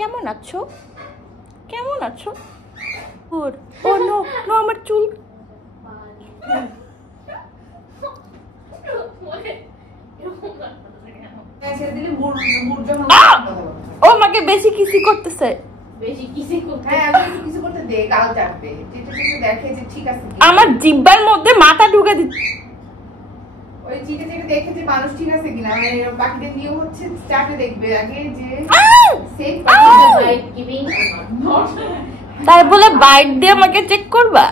কেমন আছো? কেমন আছো? ওর ও নো নো আমার চুল। ও আমাকে বেশি কিসি করতেছে। আমার জিব্বার মধ্যে মাথা ঢুকে দিচ্ছে। ওই চিটে চিটে দেখে যে মানুষ ঠিক আছে কিনা, মানে বাকিদের নিয়ম হচ্ছে চাটে দেখবে আগে যে সেফ বাইট গিভিং নট, তাই বলে বাইট দিয়ে আমাকে চেক করবা?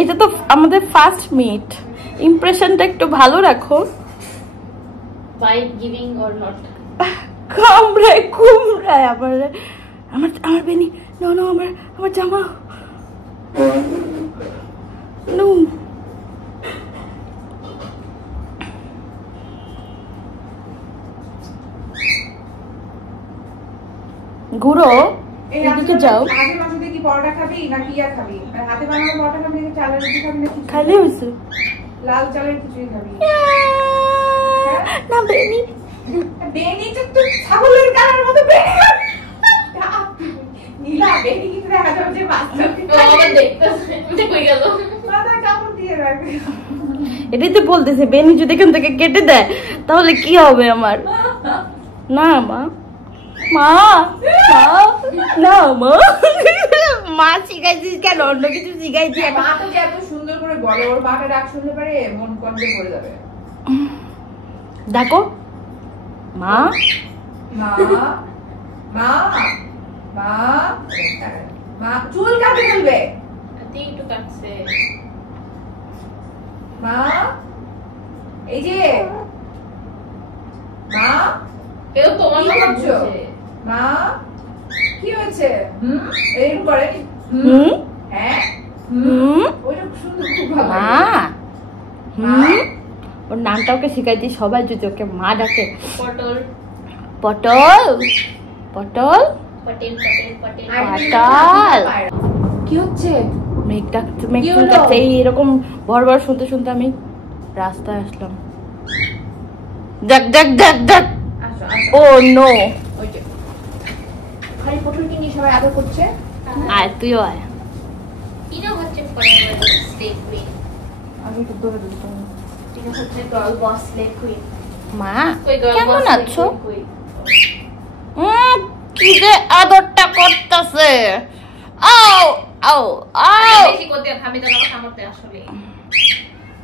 এটা তো আমাদের ফার্স্ট মিট, ইমপ্রেশনটা একটু ভালো রাখো। Bite giving or not. কামড়ায় কুমড়ায় আমার আমার আমার বেনি। নো নো আমার জামা। নো ঘুরো এদিকে যাও। মাঝে মাঝে কি পরোটা খাবি না কি আর খাবি? হাতে বানানো পরোটা খাবি না চালের রুটি খাবি না? খালি হইছে লাল চালের কিছুই খাবি না? বেনি বেনি তো ছাগলের গালের মতো বেনি নীলা বেনি কি দেখা যাবে যে বাস্তবে আমার দেখতেছে এটা কই গেল? মাথা কাপড় দিয়ে রাখবে। এটাই তো বলতেছে বেনি যদি এখান থেকে কেটে দেয় তাহলে কি হবে আমার? না মা মা মা না মা মা শিখাইছিস কেন? অন্য কিছু শিখাইছি। মা তো যে এত সুন্দর করে বলে, ওর মাকে ডাক শুনতে পারে মন কন্টে পড়ে যাবে। দেখো মা মা মা মা মা চুল কাটে ফেলবে। একটু কাটছে। মা এই যে মা কেউ তোমার কি কথা করছো? বলছে। মা কি হয়েছে? এরকম করে হ্যাঁ ওইটা সুন্দর, খুব ভালো মা ওর নামটা ওকে শিখাইছি, সবাই যদি ওকে মা ডাকে। পটল পটল পটল পটেল পটেল পটেল পটল। কি হচ্ছে? মেঘটা মেঘ চুলকাচ্ছে এরকম ভর ভর শুনতে শুনতে আমি রাস্তায় আসলাম। দেখ দেখ দেখ দেখ। আসো ও নো ওই যে খালি পটলকে নিয়ে সবাই আদর করছে। আয় তুইও আয়। ইনো হচ্ছে ফরএভার স্টেট কুইন। আমি একটু দৌড়ে দিতাম। ইনো হচ্ছে গার্ল বস স্লেট কুইন। মা কই গার্ল কেমন বস আছো? কুইন। কি যে আদরটা করতেছে। আও আও আও। বেশি করতে আমি তো আমার সামর্থ্য আসলে।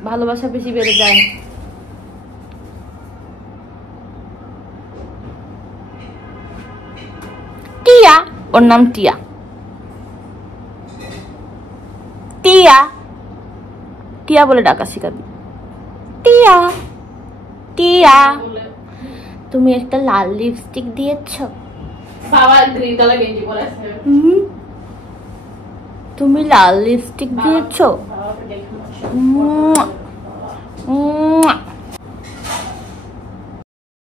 ভালোবাসা বেশি বেড়ে যায়। টিয়া, ওর নাম টিয়া। টিয়া টিয়া বলে ডাকা শিখাবি। টিয়া টিয়া তুমি একটা লাল লিপস্টিক দিয়েছো। বাবা গ্রিন কালার গেঞ্জি পরেছে। তুমি লাল লিপস্টিক দিয়েছো। বাবা দেখো।